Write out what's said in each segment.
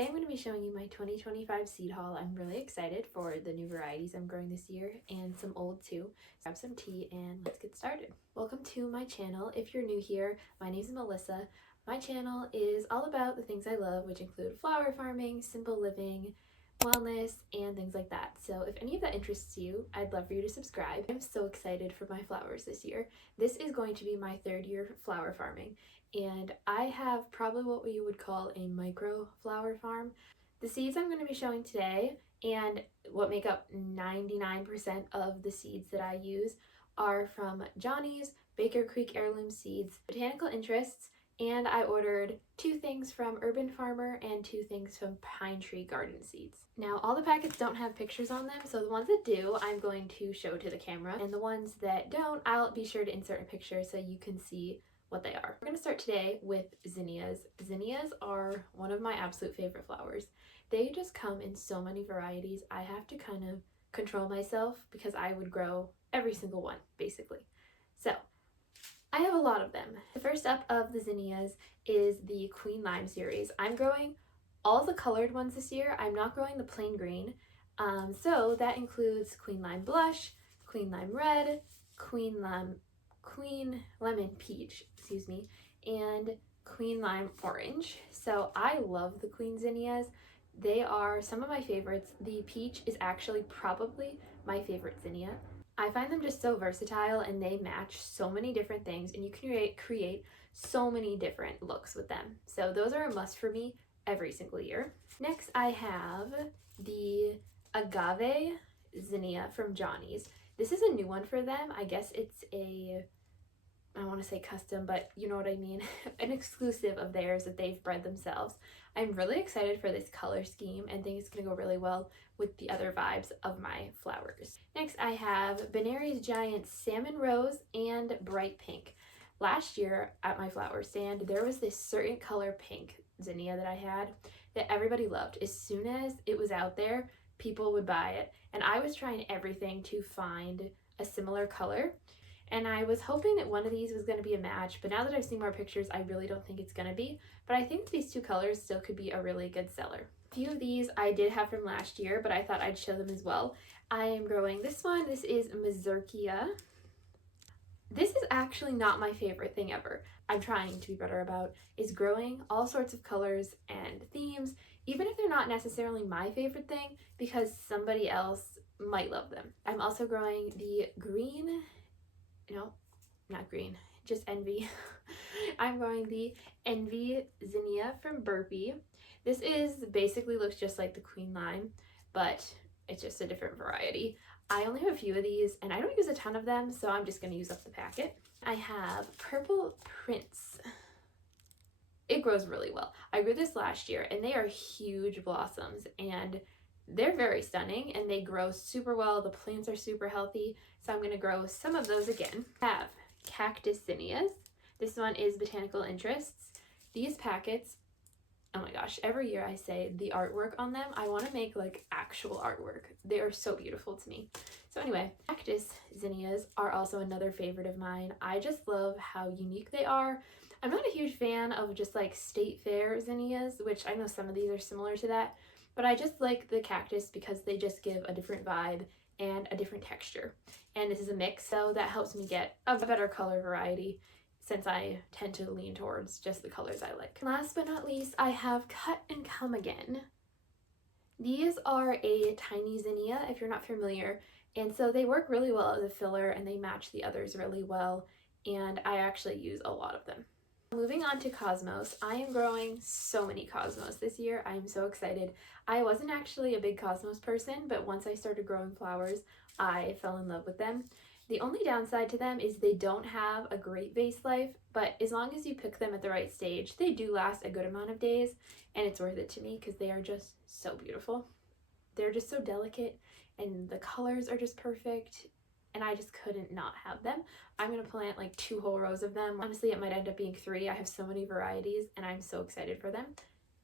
Today I'm going to be showing you my 2025 seed haul. I'm really excited for the new varieties I'm growing this year and some old too. Grab some tea and let's get started. Welcome to my channel. If you're new here, my name is Melissa. My channel is all about the things I love, which include flower farming, simple living, wellness, and things like that. So if any of that interests you, I'd love for you to subscribe. I'm so excited for my flowers this year. This is going to be my third year flower farming, and I have probably what you would call a micro flower farm. The seeds I'm going to be showing today and what make up 99% of the seeds that I use are from Johnny's, Baker Creek Heirloom Seeds, Botanical Interests, and I ordered 2 things from Urban Farmer and 2 things from Pine Tree Garden Seeds. Now, all the packets don't have pictures on them, so the ones that do, I'm going to show to the camera, and the ones that don't, I'll be sure to insert a picture so you can see what they are. We're going to start today with zinnias. Zinnias are one of my absolute favorite flowers. They just come in so many varieties. I have to kind of control myself because I would grow every single one, basically. So, I have a lot of them. The first up of the zinnias is the Queen Lime series. I'm growing all the colored ones this year. I'm not growing the plain green. So that includes Queen Lime Blush, Queen Lime Red, Queen Lemon Peach, and Queen Lime Orange. So I love the Queen zinnias. They are some of my favorites. The peach is actually probably my favorite zinnia. I find them just so versatile and they match so many different things, and you can create so many different looks with them. So those are a must for me every single year. Next I have the Agave Zinnia from Johnny's. This is a new one for them. I guess it's I want to say custom, but you know what I mean, an exclusive of theirs that they've bred themselves. I'm really excited for this color scheme and think it's going to go really well with the other vibes of my flowers. Next I have Benari's Giant Salmon Rose and Bright Pink. Last year at my flower stand, there was this certain color pink zinnia that I had that everybody loved. As soon as it was out there, people would buy it, and I was trying everything to find a similar color. And I was hoping that one of these was going to be a match, but now that I've seen more pictures, I really don't think it's going to be. But I think these 2 colors still could be a really good seller. A few of these I did have from last year, but I thought I'd show them as well. I am growing this one. This is Mazurkia. This is actually not my favorite thing ever. I'm trying to be better about is growing all sorts of colors and themes, even if they're not necessarily my favorite thing, because somebody else might love them. I'm also growing the green, no, not green, just Envy. I'm growing the Envy Zinnia from Burpee. This is basically looks just like the Queen Lime, but it's just a different variety. I only have a few of these and I don't use a ton of them, so I'm just going to use up the packet. I have Purple Prince. It grows really well. I grew this last year and they are huge blossoms and they're very stunning and they grow super well. The plants are super healthy, so I'm going to grow some of those again. I have Cactus Zinnias. This one is Botanical Interests. These packets, oh my gosh, every year I say the artwork on them, I want to make like actual artwork. They are so beautiful to me. So anyway, Cactus Zinnias are also another favorite of mine. I just love how unique they are. I'm not a huge fan of just like state fair zinnias, which I know some of these are similar to that, but I just like the cactus because they just give a different vibe and a different texture. And this is a mix, so that helps me get a better color variety since I tend to lean towards just the colors I like. Last but not least, I have Cut and Come Again. These are a tiny zinnia, if you're not familiar, and so they work really well as a filler and they match the others really well, and I actually use a lot of them. Moving on to Cosmos, I am growing so many Cosmos this year. I am so excited. I wasn't actually a big Cosmos person, but once I started growing flowers, I fell in love with them. The only downside to them is they don't have a great vase life, but as long as you pick them at the right stage, they do last a good amount of days, and it's worth it to me because they are just so beautiful. They're just so delicate, and the colors are just perfect, and I just couldn't not have them. I'm going to plant like 2 whole rows of them. Honestly, it might end up being 3. I have so many varieties, and I'm so excited for them.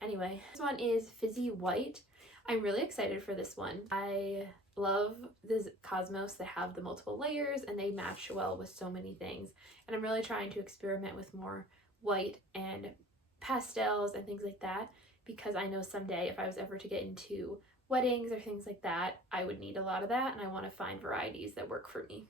Anyway, this one is Fizzy White. I'm really excited for this one. I love the Cosmos that have the multiple layers and they match well with so many things. And I'm really trying to experiment with more white and pastels and things like that because I know someday if I was ever to get into weddings or things like that, I would need a lot of that, and I want to find varieties that work for me.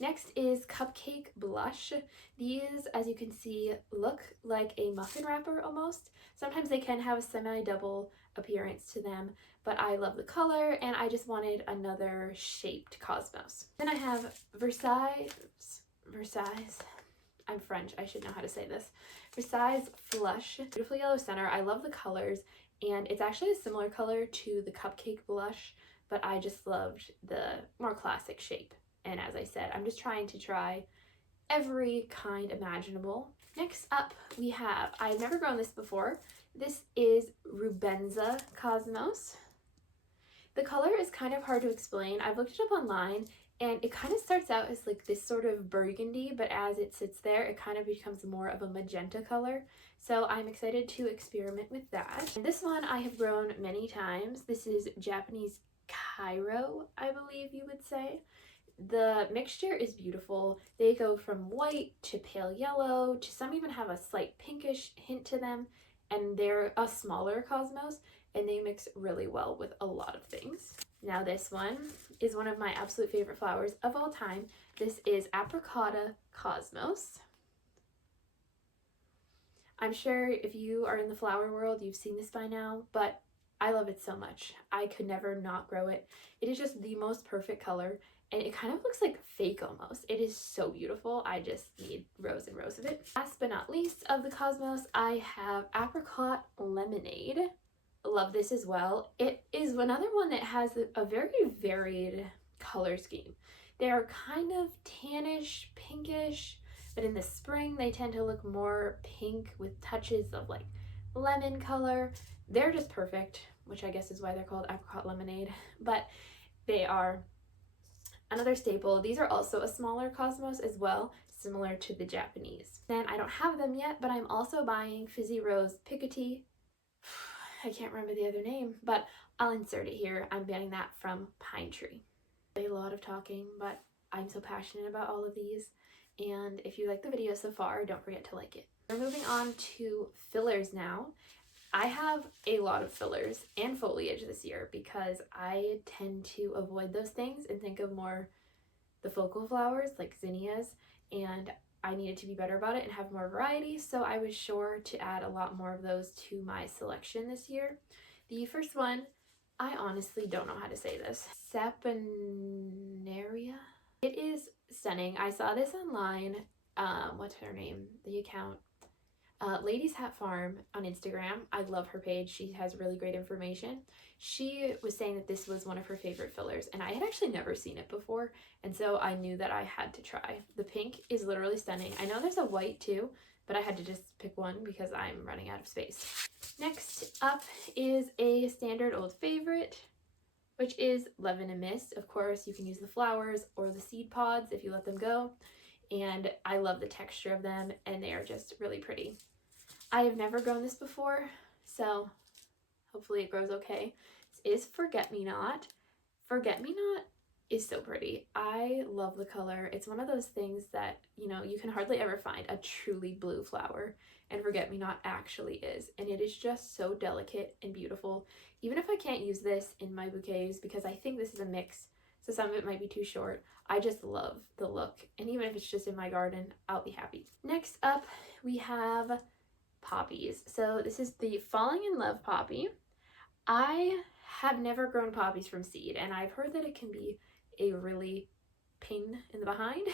Next is Cupcake Blush. These, as you can see, look like a muffin wrapper almost. Sometimes they can have a semi-double appearance to them, but I love the color and I just wanted another shaped Cosmos. Then I have Versailles, I'm French, I should know how to say this. Versailles Flush, beautiful yellow center. I love the colors, and it's actually a similar color to the Cupcake Blush, but I just loved the more classic shape. And as I said, I'm just trying to try every kind imaginable. Next up we have, I've never grown this before. This is Rubenza Cosmos. The color is kind of hard to explain. I've looked it up online, and it kind of starts out as like this sort of burgundy, but as it sits there, it kind of becomes more of a magenta color. So I'm excited to experiment with that. And this one I have grown many times. This is Japanese Cairo, I believe you would say. The mixture is beautiful. They go from white to pale yellow to some even have a slight pinkish hint to them, and they're a smaller Cosmos, and they mix really well with a lot of things. Now this one is one of my absolute favorite flowers of all time. This is Apricotta Cosmos. I'm sure if you are in the flower world, you've seen this by now, but I love it so much. I could never not grow it. It is just the most perfect color, and it kind of looks like fake almost. It is so beautiful. I just need rows and rows of it. Last but not least of the Cosmos, I have Apricot Lemonade. Love this as well. It is another one that has a very varied color scheme. They are kind of tannish, pinkish, but in the spring they tend to look more pink with touches of like lemon color. They're just perfect, which I guess is why they're called Apricot Lemonade, but they are another staple. These are also a smaller Cosmos as well, similar to the Japanese. Then I don't have them yet, but I'm also buying Fizzy Rose Picotee. I can't remember the other name, but I'll insert it here. I'm getting that from Pine Tree. A lot of talking, but I'm so passionate about all of these. And if you like the video so far, don't forget to like it. We're moving on to fillers now. I have a lot of fillers and foliage this year because I tend to avoid those things and think of more the focal flowers like zinnias, and I needed to be better about it and have more variety, so I was sure to add a lot more of those to my selection this year. The first one, I honestly don't know how to say this. Saponaria. It is stunning. I saw this online. What's her name? The account. Ladies Hat Farm on Instagram. I love her page. She has really great information. She was saying that this was one of her favorite fillers, and I had actually never seen it before, and so I knew that I had to try. The pink is literally stunning. I know there's a white too, but I had to just pick one because I'm running out of space. Next up is a standard old favorite, which is Leaven and Mist. Of course, you can use the flowers or the seed pods if you let them go, and I love the texture of them, and they are just really pretty. I have never grown this before, so hopefully it grows okay. This is Forget Me Not. Forget Me Not is so pretty. I love the color. It's one of those things that, you know, you can hardly ever find a truly blue flower, and Forget Me Not actually is, and it is just so delicate and beautiful. Even if I can't use this in my bouquets because I think this is a mix, so some of it might be too short, I just love the look, and even if it's just in my garden, I'll be happy. Next up, we have poppies. So this is the Falling in Love poppy. I have never grown poppies from seed, and I've heard that it can be a really pain in the behind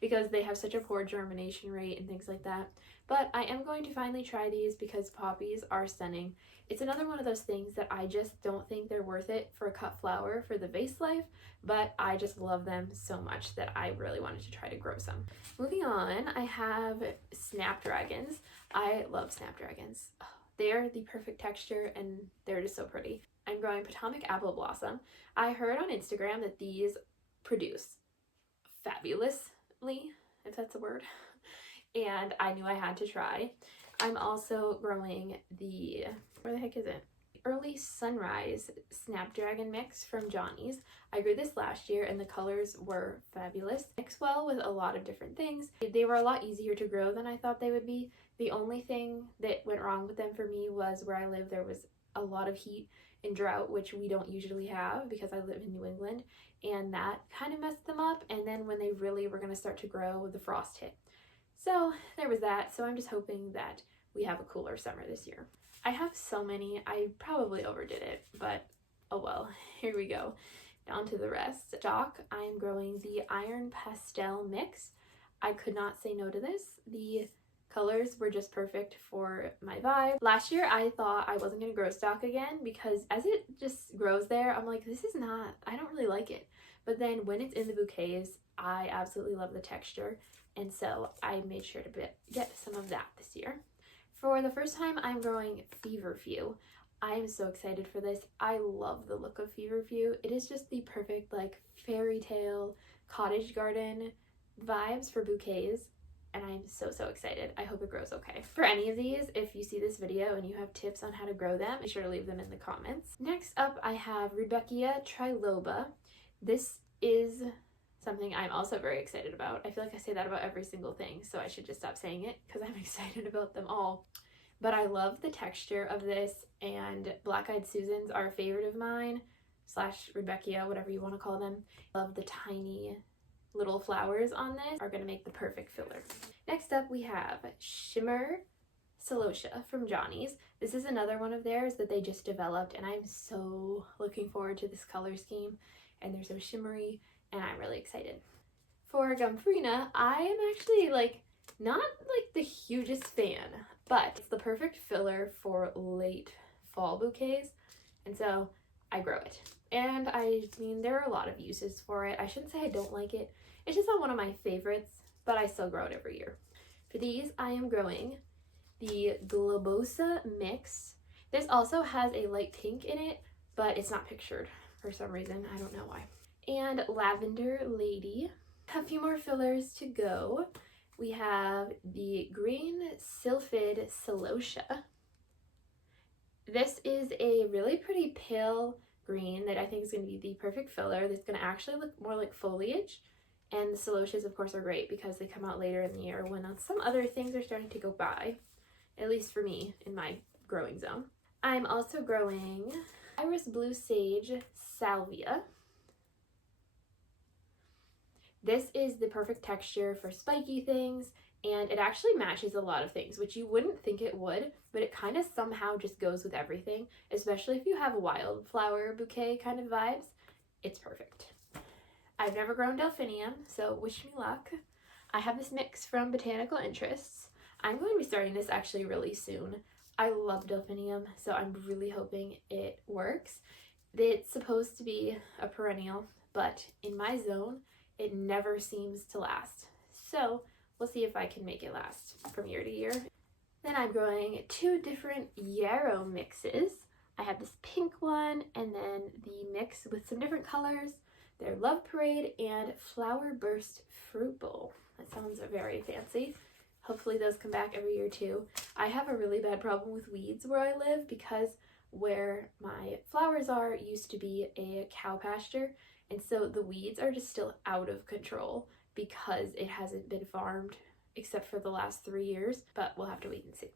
because they have such a poor germination rate and things like that. But I am going to finally try these because poppies are stunning. It's another one of those things that I just don't think they're worth it for a cut flower for the vase life, but I just love them so much that I really wanted to try to grow some. Moving on, I have snapdragons. I love snapdragons. Oh, they're the perfect texture and they're just so pretty. I'm growing Potomac Apple Blossom. I heard on Instagram that these produce fabulously, if that's a word, and I knew I had to try. I'm also growing the, where the heck is it? Early Sunrise Snapdragon mix from Johnny's. I grew this last year and the colors were fabulous. Mix well with a lot of different things. They were a lot easier to grow than I thought they would be. The only thing that went wrong with them for me was where I live, there was a lot of heat and drought, which we don't usually have because I live in New England, and that kind of messed them up. And then when they really were going to start to grow, the frost hit. So there was that. So I'm just hoping that we have a cooler summer this year. I have so many, I probably overdid it, but oh well, here we go. Down to the rest. Stock, I'm growing the Iron Pastel mix. I could not say no to this. The colors were just perfect for my vibe. Last year I thought I wasn't going to grow stock again because as it just grows there, I'm like, this is not, I don't really like it. But then when it's in the bouquets, I absolutely love the texture. And so I made sure to get some of that this year. For the first time, I'm growing Feverfew. I am so excited for this. I love the look of Feverfew. It is just the perfect like fairy tale cottage garden vibes for bouquets. And I'm so excited. I hope it grows okay. For any of these, if you see this video and you have tips on how to grow them, be sure to leave them in the comments. Next up, I have Rudbeckia triloba. This is something I'm also very excited about. I feel like I say that about every single thing, so I should just stop saying it because I'm excited about them all. But I love the texture of this, and Black-Eyed Susans are a favorite of mine, slash Rudbeckia, whatever you want to call them. Love the tiny little flowers on this, are going to make the perfect filler. Next up we have Shimmer Celosia from Johnny's. This is another one of theirs that they just developed, and I'm so looking forward to this color scheme, and they're so shimmery, and I'm really excited. For Gomphrena, I am actually not the hugest fan, but it's the perfect filler for late fall bouquets, and so I grow it. And I mean, there are a lot of uses for it. I shouldn't say I don't like it. It's just not one of my favorites, but I still grow it every year. For these, I am growing the Globosa mix. This also has a light pink in it, but it's not pictured for some reason. I don't know why. And Lavender Lady. A few more fillers to go. We have the Green Sylphid Celosia. This is a really pretty pale green that I think is going to be the perfect filler. That's going to actually look more like foliage. And the Celosias, of course, are great because they come out later in the year when some other things are starting to go by, at least for me in my growing zone. I'm also growing Iris Blue Sage Salvia. This is the perfect texture for spiky things, and it actually matches a lot of things, which you wouldn't think it would, but it kind of somehow just goes with everything, especially if you have wildflower bouquet kind of vibes. It's perfect. I've never grown delphinium, so wish me luck. I have this mix from Botanical Interests. I'm going to be starting this actually really soon. I love delphinium, so I'm really hoping it works. It's supposed to be a perennial, but in my zone, it never seems to last. So we'll see if I can make it last from year to year. Then I'm growing two different yarrow mixes. I have this pink one and then the mix with some different colors. They're Love Parade and Flower Burst Fruit Bowl. That sounds very fancy. Hopefully those come back every year too. I have a really bad problem with weeds where I live because where my flowers are used to be a cow pasture, and so the weeds are just still out of control because it hasn't been farmed except for the last 3 years, but we'll have to wait and see.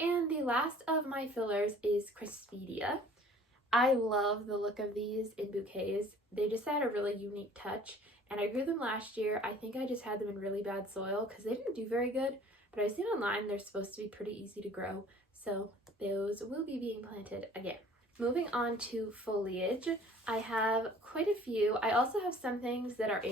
And the last of my fillers is Crispidia. I love the look of these in bouquets. They just add a really unique touch, and I grew them last year. I think I just had them in really bad soil because they didn't do very good, but I've seen online they're supposed to be pretty easy to grow, so those will be being planted again. Moving on to foliage, I have quite a few. I also have some things that are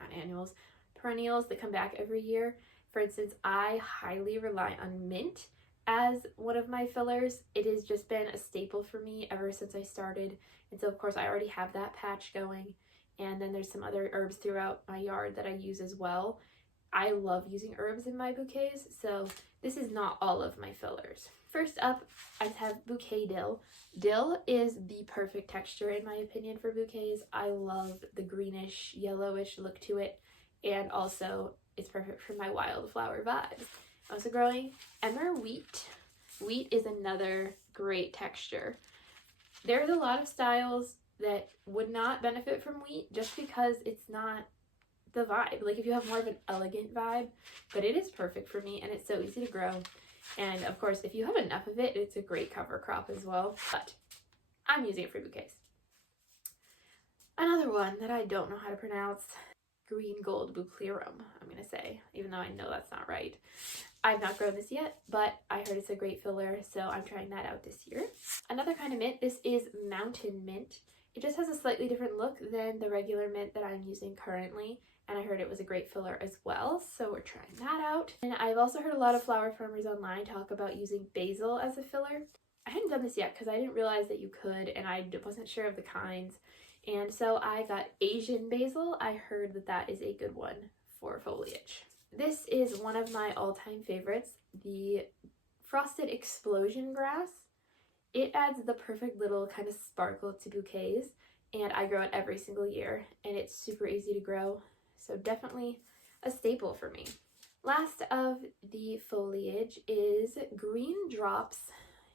not annuals, perennials that come back every year. For instance, I highly rely on mint as one of my fillers. It has just been a staple for me ever since I started, and so of course I already have that patch going, and then there's some other herbs throughout my yard that I use as well. I love using herbs in my bouquets, so this is not all of my fillers. First up, I have bouquet dill. Dill is the perfect texture in my opinion for bouquets. I love the greenish, yellowish look to it, and also it's perfect for my wildflower vibes. I'm also growing Emmer Wheat. Wheat is another great texture. There's a lot of styles that would not benefit from wheat just because it's not the vibe. Like if you have more of an elegant vibe, but it is perfect for me and it's so easy to grow. And of course, if you have enough of it, it's a great cover crop as well, but I'm using it for bouquets. Another one that I don't know how to pronounce, green gold buclerum, I'm gonna say, even though I know that's not right. I've not grown this yet, but I heard it's a great filler, so I'm trying that out this year. Another kind of mint, this is mountain mint. It just has a slightly different look than the regular mint that I'm using currently, and I heard it was a great filler as well, so we're trying that out. And I've also heard a lot of flower farmers online talk about using basil as a filler. I hadn't done this yet because I didn't realize that you could, and I wasn't sure of the kinds. And so I got Asian basil. I heard that that is a good one for foliage. This is one of my all-time favorites, the frosted explosion grass. It adds the perfect little kind of sparkle to bouquets, and I grow it every single year, and it's super easy to grow, so definitely a staple for me. Last of the foliage is green drops.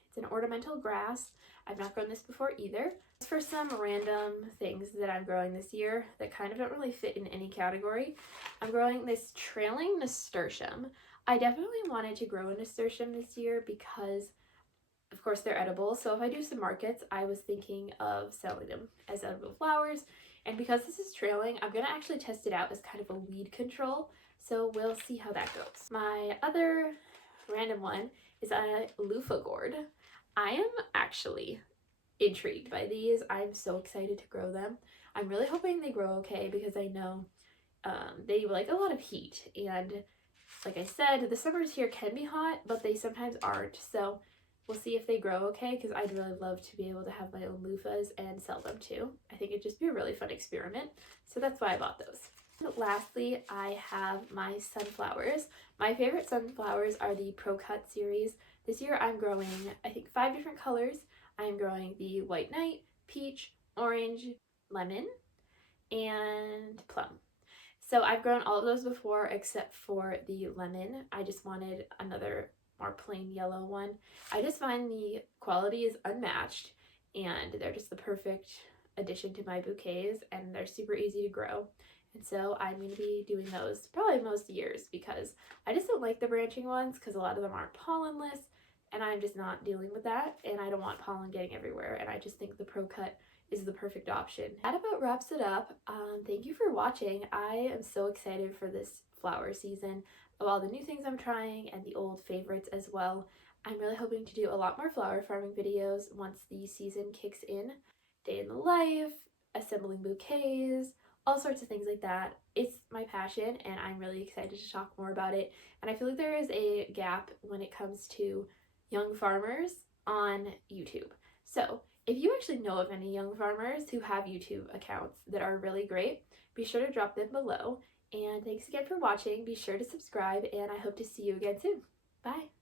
It's an ornamental grass. I've not grown this before either. It's for some random things that I'm growing this year that kind of don't really fit in any category. I'm growing this trailing nasturtium. I definitely wanted to grow a nasturtium this year because of course they're edible, so if I do some markets, I was thinking of selling them as edible flowers, and because this is trailing, I'm gonna actually test it out as kind of a weed control, so we'll see how that goes. My other random one is a loofah gourd. I am actually intrigued by these. I'm so excited to grow them. I'm really hoping they grow okay because I know they like a lot of heat, and like I said, the summers here can be hot, but they sometimes aren't, so we'll see if they grow okay because I'd really love to be able to have my own loofahs and sell them too. I think it'd just be a really fun experiment, so that's why I bought those. And lastly, I have my sunflowers. My favorite sunflowers are the Pro Cut series. This year I'm growing, I think, 5 different colors. I'm growing the White Knight, Peach, Orange, Lemon, and Plum. So I've grown all of those before except for the lemon. I just wanted another more plain yellow one. I just find the quality is unmatched and they're just the perfect addition to my bouquets, and they're super easy to grow. And so I'm going to be doing those probably most years because I just don't like the branching ones because a lot of them aren't pollenless, and I'm just not dealing with that, and I don't want pollen getting everywhere, and I just think the Pro Cut is the perfect option. That about wraps it up. Thank you for watching. I am so excited for this flower season of all the new things I'm trying and the old favorites as well. I'm really hoping to do a lot more flower farming videos once the season kicks in. Day in the life, assembling bouquets, all sorts of things like that. It's my passion and I'm really excited to talk more about it. And I feel like there is a gap when it comes to young farmers on YouTube. So if you actually know of any young farmers who have YouTube accounts that are really great, be sure to drop them below. And thanks again for watching. Be sure to subscribe, and I hope to see you again soon. Bye!